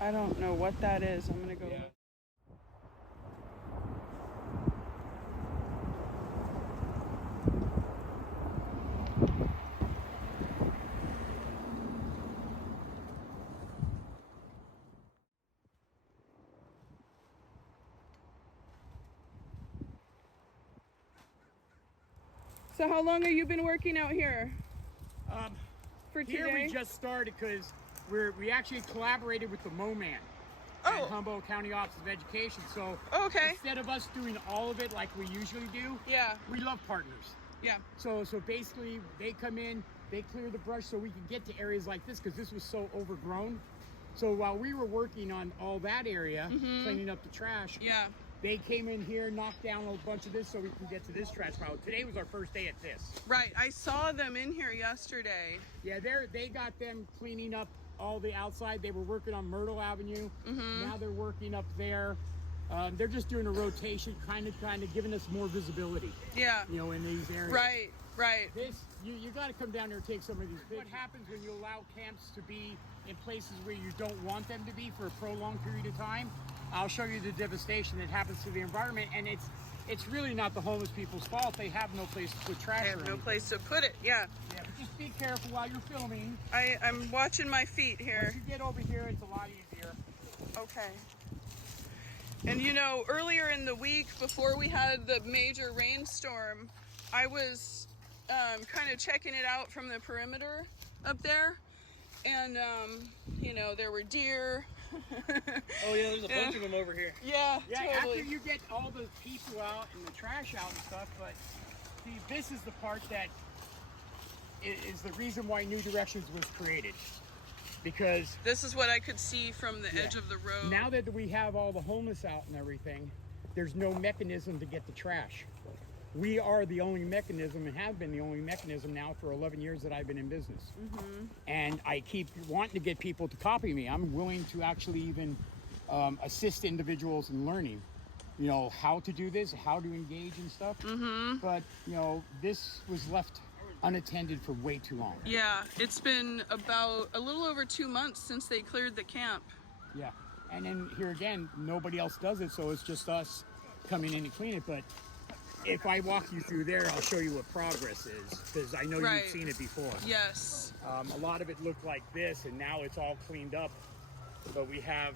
I don't know what that is. I'm gonna go. Yeah. So how long have you been working out here? For today? Here we just started because we actually collaborated with the MoMan Oh. at Humboldt County Office of Education. So Okay. instead of us doing all of it like we usually do, Yeah. we love partners. Yeah. So basically they come in, they clear the brush so we can get to areas like this because this was so overgrown. So while we were working on all that area, cleaning up the trash, Yeah. they came in here, knocked down a bunch of this so we can get to this trash pile. Today was our first day at this. Right. I saw them in here yesterday. Yeah, they got them cleaning up all the outside. They were working on Myrtle Avenue. Now they're working up there. They're just doing a rotation, kind of giving us more visibility. Yeah. You know, in these areas. Right. Right. This you got to come down there and take some of these. What happens when you allow camps to be in places where you don't want them to be for a prolonged period of time? I'll show you the devastation that happens to the environment, and it's really not the homeless people's fault. They have no place to put trash. I have no place to put it. Yeah. Yeah, but just be careful while you're filming. I'm watching my feet here. Once you get over here, it's a lot easier. Okay. And you know, earlier in the week before we had the major rainstorm, I was kind of checking it out from the perimeter up there. And, you know, there were deer. Oh yeah, there's a bunch of them over here. Yeah, Yeah, totally. after you get all the people out and the trash out and stuff, but see, this is the part that is the reason why New Directions was created. Because This is what I could see from the edge of the road. now that we have all the homeless out and everything, there's no mechanism to get the trash. We are the only mechanism and have been the only mechanism now for 11 years that I've been in business. And I keep wanting to get people to copy me. I'm willing to actually even assist individuals in learning, you know, how to do this, how to engage and stuff. But, you know, this was left unattended for way too long. Yeah, it's been about a little over 2 months since they cleared the camp. Yeah. And then here again, nobody else does it, so it's just us coming in to clean it. But if I walk you through there, I'll show you what progress is, because I know Right. you've seen it before. Yes. A lot of it looked like this, and now it's all cleaned up. But we have,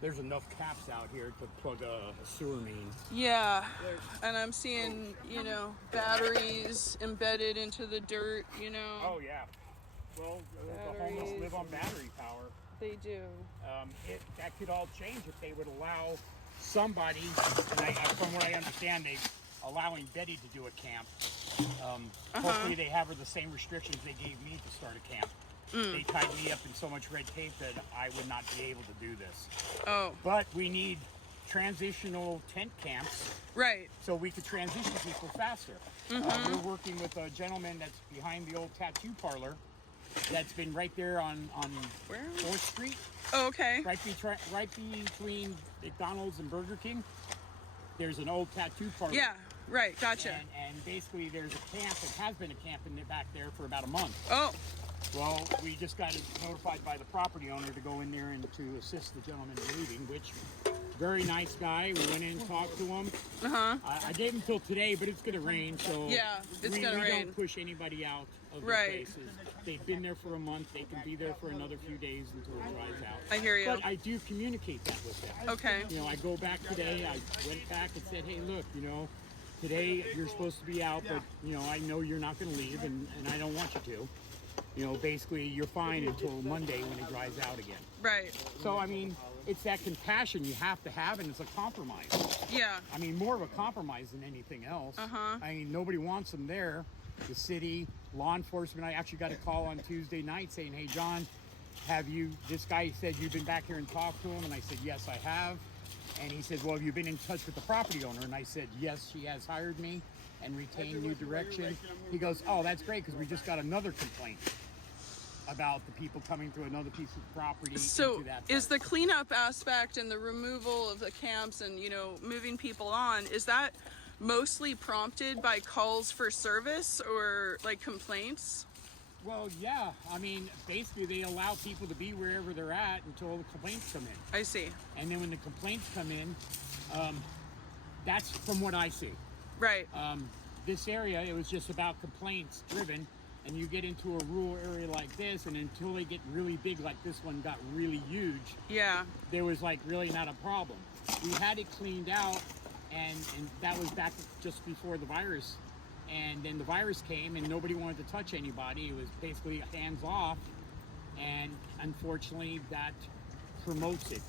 there's enough caps out here to plug a sewer main. Yeah. And I'm seeing, you know, batteries embedded into the dirt, you know. Oh yeah. Well, the Batteries. homeless live on battery power. They do. That could all change if they would allow somebody, and from what I understand, they allowing Betty to do a camp. Hopefully they have her the same restrictions they gave me to start a camp. They tied me up in so much red tape that I would not be able to do this. Oh, But we need transitional tent camps right. so we could transition people faster. We're working with a gentleman that's behind the old tattoo parlor that's been right there on Where? 4th Street. Oh, okay. Right between McDonald's and Burger King, there's an old tattoo parlor. Yeah, right. Gotcha. And basically there's a camp, it has been a camp in the back there for about a month. Oh, Well, we just got notified by the property owner to go in there and to assist the gentleman in leaving, which, very nice guy. We went in and talked to him. I gave him till today, but it's going to rain, so Yeah, it's gonna we rain. don't push anybody out of the Right. places. They've been there for a month. They can be there for another few days until it dries out. I hear you. But I do communicate that with them. Okay. You know, I go back today, I went back and said, hey, look, you know, today you're supposed to be out, but, you know, I know you're not going to leave, and I don't want you to. You know, basically, you're fine until Monday when it dries out again. Right. So, I mean, it's that compassion you have to have, and it's a compromise. Yeah. I mean, more of a compromise than anything else. I mean, nobody wants them there. The city, law enforcement. I actually got a call on Tuesday night saying, hey, John, this guy said you've been back here and talked to him. And I said, yes, I have. And he said, well, have you been in touch with the property owner? And I said, yes, she has hired me and retained New Direction. He goes, oh, that's great, because we just got another complaint about the people coming through another piece of property. So into that is the part. cleanup aspect and the removal of the camps and, you know, moving people on, is that mostly prompted by calls for service or like complaints? Well, yeah. I mean, basically, they allow people to be wherever they're at until the complaints come in. I see. And then when the complaints come in, that's from what I see. Right. This area, it was just about complaints driven. And you get into a rural area like this, and until they get really big, like this one got really huge, Yeah. there was like really not a problem. We had it cleaned out, and that was back just before the virus. And then the virus came, and nobody wanted to touch anybody. It was basically hands off, and unfortunately, that promotes it.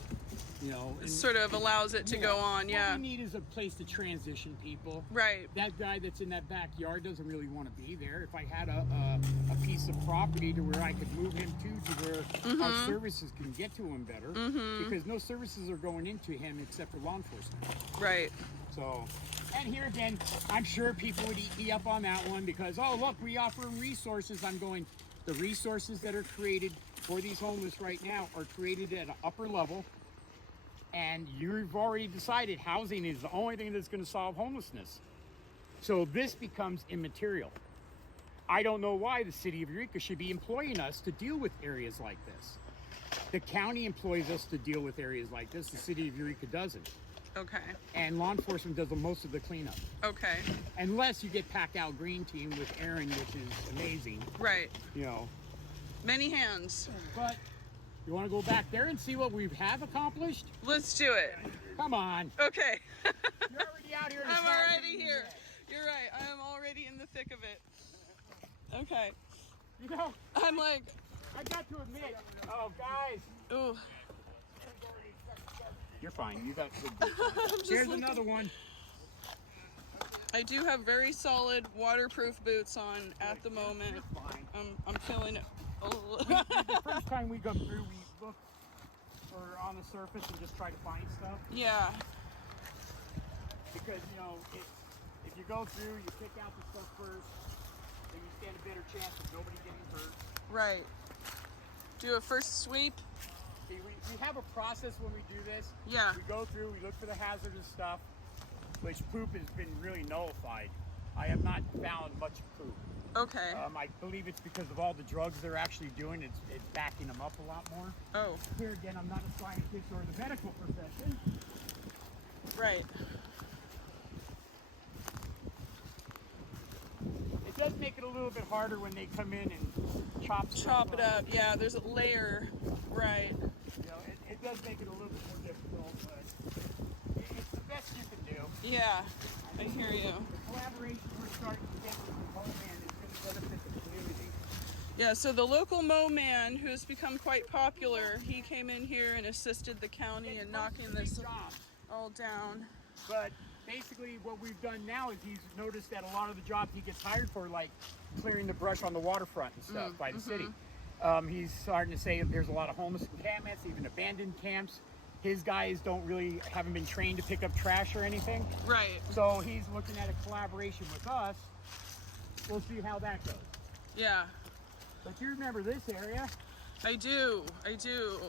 You know, It sort of allows it to go on. Yeah. What we need is a place to transition people. Right. That guy that's in that backyard doesn't really want to be there. If I had a piece of property to where I could move him to where our services can get to him better, because no services are going into him except for law enforcement. Right. So, and here again, I'm sure people would eat me up on that one because, oh, look, we offer them resources. I'm going, the resources that are created for these homeless right now are created at an upper level. And you've already decided housing is the only thing that's going to solve homelessness. So this becomes immaterial. I don't know why the city of Eureka should be employing us to deal with areas like this. The county employs us to deal with areas like this. The city of Eureka doesn't. Okay. And law enforcement does most of the cleanup. Okay. Unless you get Packed Out Green Team with Aaron, which is amazing. Right. You know. Many hands. But you want to go back there and see what we have accomplished? Let's do it. Come on. Okay. You're already out here. I'm already here. You're right. I am already in the thick of it. Okay. You know, I'm like, I got to admit. Oh, guys. ooh. You're fine. You got good. Just Here's looking. another one. I do have very solid waterproof boots on at the moment. You're fine. I'm feeling it. The first time we go through, we look for on the surface and just try to find stuff. Yeah. Because, you know, if you go through, you pick out the stuff first, then you stand a better chance of nobody getting hurt. Right. Do a first sweep. See, we have a process when we do this. Yeah. We go through, we look for the hazardous stuff, which poop has been really nullified. I have not found much poop. Okay. I believe it's because of all the drugs they're actually doing. It's backing them up a lot more. Oh. Here again, I'm not a scientist or the medical profession. Right. It does make it a little bit harder when they come in and chop it up. Yeah, there's a layer. Right. You know, it does make it a little bit more difficult, but it's the best you can do. Yeah, I hear you. The collaboration we're starting to get with the Governmental is going to benefit the community. Yeah, so the local mow man, who's become quite popular, he came in here and assisted the county in knocking this all down. But basically what we've done now is he's noticed that a lot of the jobs he gets hired for, like clearing the brush on the waterfront and stuff by the city, he's starting to say there's a lot of homeless encampments, even abandoned camps. His guys haven't been trained to pick up trash or anything. Right. So he's looking at a collaboration with us. We'll see how that goes. Yeah. But you remember this area. I do. I do.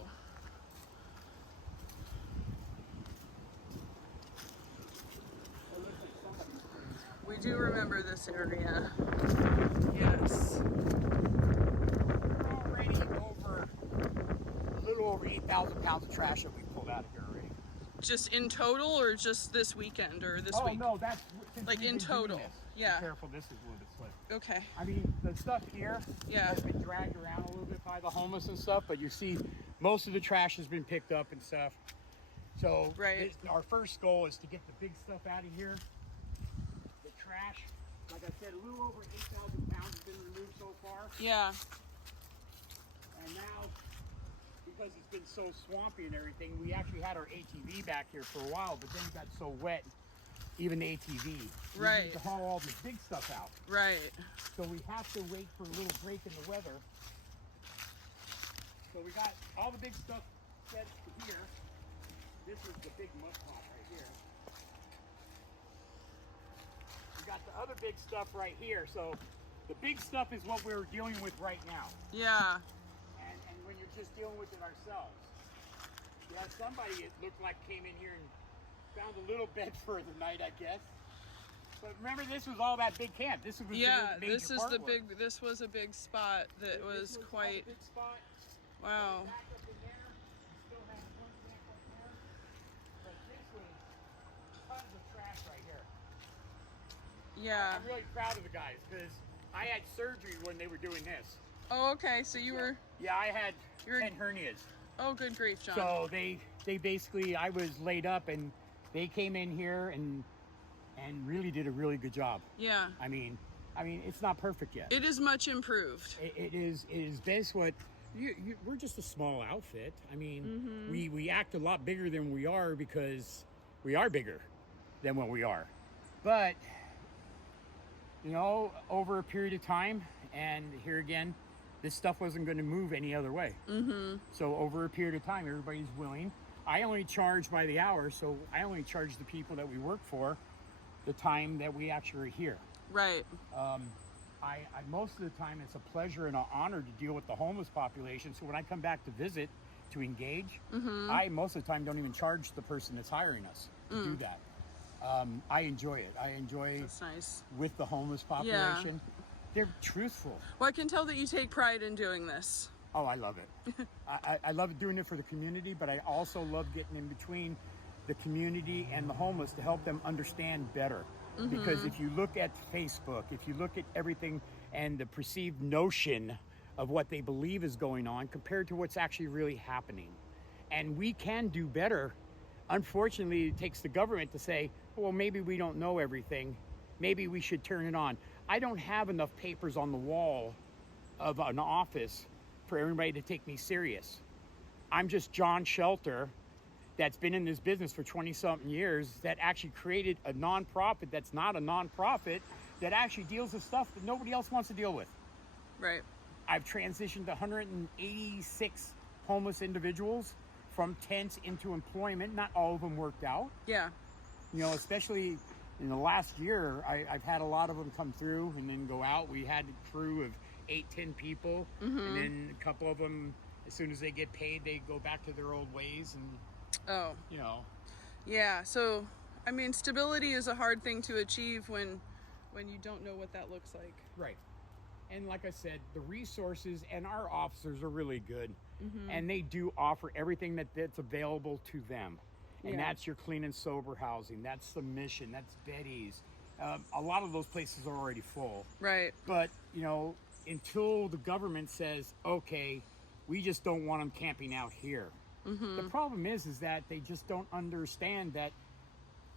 We do remember this area. Yes. We're already over a little over 8,000 pounds of trash that we pulled out of here already. Just in total, or just this weekend, or this week? Oh no, that's Like in total. Yeah. Be careful, this is a little bit slick. Okay. I mean, the stuff here has been dragged around a little bit by the homeless and stuff, but you see most of the trash has been picked up and stuff. So our first goal is to get the big stuff out of here. The trash, like I said, a little over 8,000 pounds has been removed so far. Yeah. And now, because it's been so swampy and everything, we actually had our ATV back here for a while, but then it got so wet, even the ATV. We need to haul all this big stuff out. Right. So we have to wait for a little break in the weather. So we got all the big stuff set to here. This is the big mud pot right here. We got the other big stuff right here. So the big stuff is what we're dealing with right now. Yeah. And when you're just dealing with it ourselves. Yeah, somebody, it looked like, came in here and found a little bed for the night, I guess. But remember, this was all that big camp. This was Yeah, the major this is part the was. big. This was a big spot that This was all quite. the big spot. Wow. Back up in there, you still have one camp up there. But this was tons of trash right here. Yeah. I'm really proud of the guys because I had surgery when they were doing this. Oh, okay. So you were. Yeah, I had You're- 10 hernias. Oh, good grief, John. So they basically, I was laid up and they came in here and really did a really good job. Yeah. I mean, it's not perfect yet. It is much improved. It is best what we're just a small outfit. I mean, we act a lot bigger than we are because we are bigger than what we are. But you know, over a period of time, and here again, this stuff wasn't going to move any other way. So over a period of time, everybody's willing. I only charge by the hour, so I only charge the people that we work for the time that we actually are here. Right. I most of the time it's a pleasure and an honor to deal with the homeless population. So when I come back to visit, to engage, I most of the time don't even charge the person that's hiring us to do that. I enjoy it. I enjoy That's nice. with the homeless population. They're truthful. Well, I can tell that you take pride in doing this. Oh, I love it. I love doing it for the community, but I also love getting in between the community and the homeless to help them understand better. Because if you look at Facebook, if you look at everything and the perceived notion of what they believe is going on compared to what's actually really happening, and we can do better. Unfortunately, it takes the government to say, well, maybe we don't know everything. Maybe we should turn it on. I don't have enough papers on the wall of an office for everybody to take me serious. I'm just John Shelter that's been in this business for 20-something years that actually created a nonprofit that's not a nonprofit that actually deals with stuff that nobody else wants to deal with. Right. I've transitioned 186 homeless individuals from tents into employment. Not all of them worked out. Yeah. You know, especially in the last year, I've had a lot of them come through and then go out. We had a crew of 8-10 people, and then a couple of them, as soon as they get paid, they go back to their old ways, and you know. Yeah. So, I mean, stability is a hard thing to achieve when you don't know what that looks like. Right. And like I said, the resources and our officers are really good, and they do offer everything that's available to them. And that's your clean and sober housing. That's the Mission. That's Betty's. A lot of those places are already full. Right. But, you know, until the government says, okay, we just don't want them camping out here. The problem is that they just don't understand that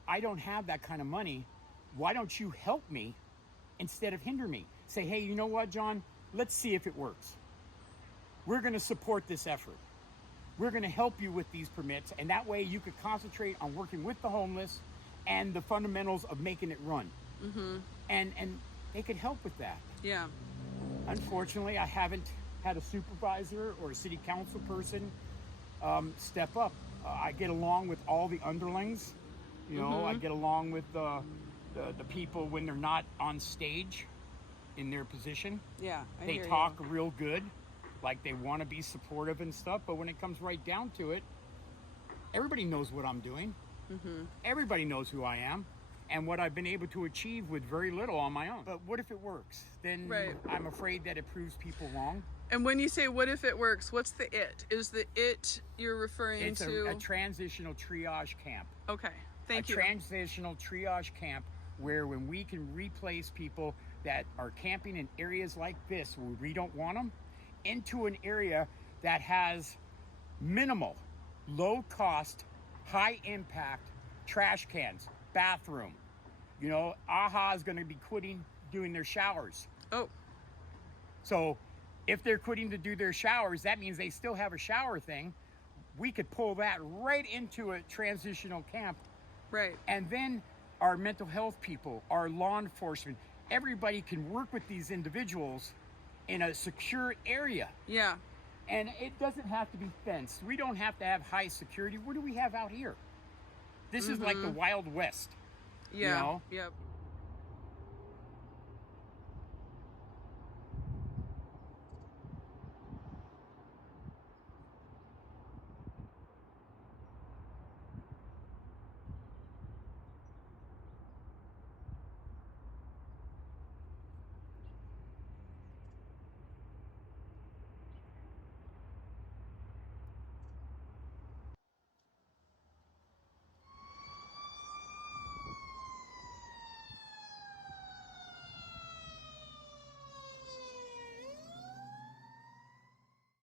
I don't have that kind of money. Why don't you help me instead of hinder me? Say, hey, you know what, John? Let's see if it works. We're going to support this effort. We're going to help you with these permits, and that way you could concentrate on working with the homeless and the fundamentals of making it run. And they could help with that. Yeah. Unfortunately, I haven't had a supervisor or a city council person step up. I get along with all the underlings. You know, I get along with the people when they're not on stage in their position. Yeah. They talk real good, like they want to be supportive and stuff, but when it comes right down to it, everybody knows what I'm doing. Everybody knows who I am and what I've been able to achieve with very little on my own. But what if it works? Then I'm afraid that it proves people wrong. And when you say what if it works, what's the it? Is the it you're referring to? It's a transitional triage camp. Okay. Thank you. A transitional triage camp where when we can replace people that are camping in areas like this where we don't want them into an area that has minimal, low cost, high impact trash cans, bathroom. You know, AHA is going to be quitting doing their showers. Oh. So if they're quitting to do their showers, that means they still have a shower thing. We could pull that right into a transitional camp. Right. And then our mental health people, our law enforcement, everybody can work with these individuals in a secure area. Yeah. And it doesn't have to be fenced. We don't have to have high security. What do we have out here? This is like the Wild West. Yeah. You know? Yep.